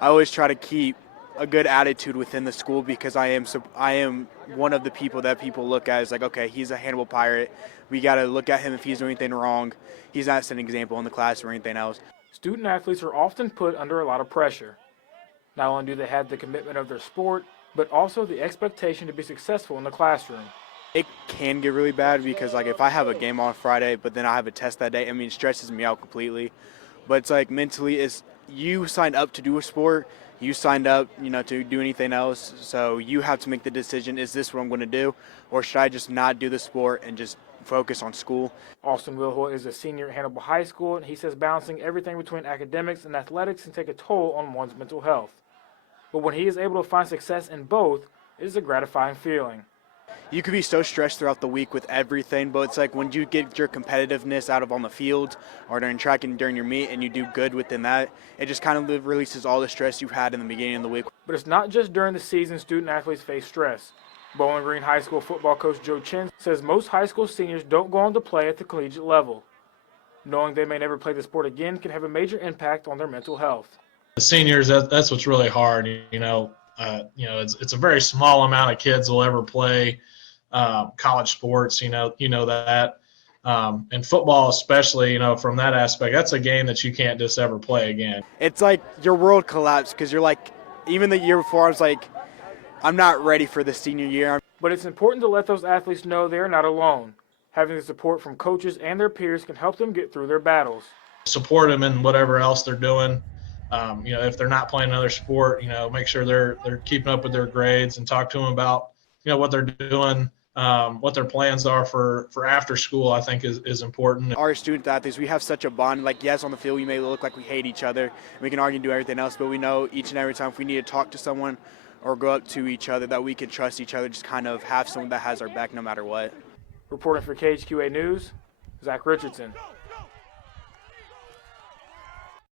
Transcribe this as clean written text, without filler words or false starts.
I always try to keep a good attitude within the school because I am one of the people that people look at as like, okay, he's a Hannibal pirate. We got to look at him if he's doing anything wrong. He's not setting an example in the class or anything else. Student athletes are often put under a lot of pressure. Not only do they have the commitment of their sport, but also the expectation to be successful in the classroom. It can get really bad because like if I have a game on Friday, but then I have a test that day, I mean, it stresses me out completely. But it's like mentally, it's you signed up to do a sport, you signed up, to do anything else. So you have to make the decision: is this what I'm going to do, or should I just not do the sport and just focus on school? Austin Wilhoit is a senior at Hannibal High School, and he says balancing everything between academics and athletics can take a toll on one's mental health. But when he is able to find success in both, it is a gratifying feeling. You could be so stressed throughout the week with everything, but it's like when you get your competitiveness out of on the field or during track and during your meet and you do good within that, it just kind of releases all the stress you've had in the beginning of the week. But it's not just during the season student athletes face stress. Bowling Green High School football coach Joe Chin says most high school seniors don't go on to play at the collegiate level. Knowing they may never play the sport again can have a major impact on their mental health. The seniors, that's what's really hard. It's a very small amount of kids will ever play college sports. You know that, and football especially. From that aspect, that's a game that you can't just ever play again. It's like your world collapsed because you're like, even the year before, I was like, I'm not ready for the senior year. But it's important to let those athletes know they are not alone. Having the support from coaches and their peers can help them get through their battles. Support them in whatever else they're doing. If they're not playing another sport, make sure they're keeping up with their grades and talk to them about, what they're doing, what their plans are for after school. I think is important. Our student athletes, we have such a bond. Like, yes, on the field, we may look like we hate each other. We can argue and do everything else, but we know each and every time if we need to talk to someone or go up to each other that we can trust each other, just kind of have someone that has our back no matter what. Reporting for KHQA News, Zach Richardson.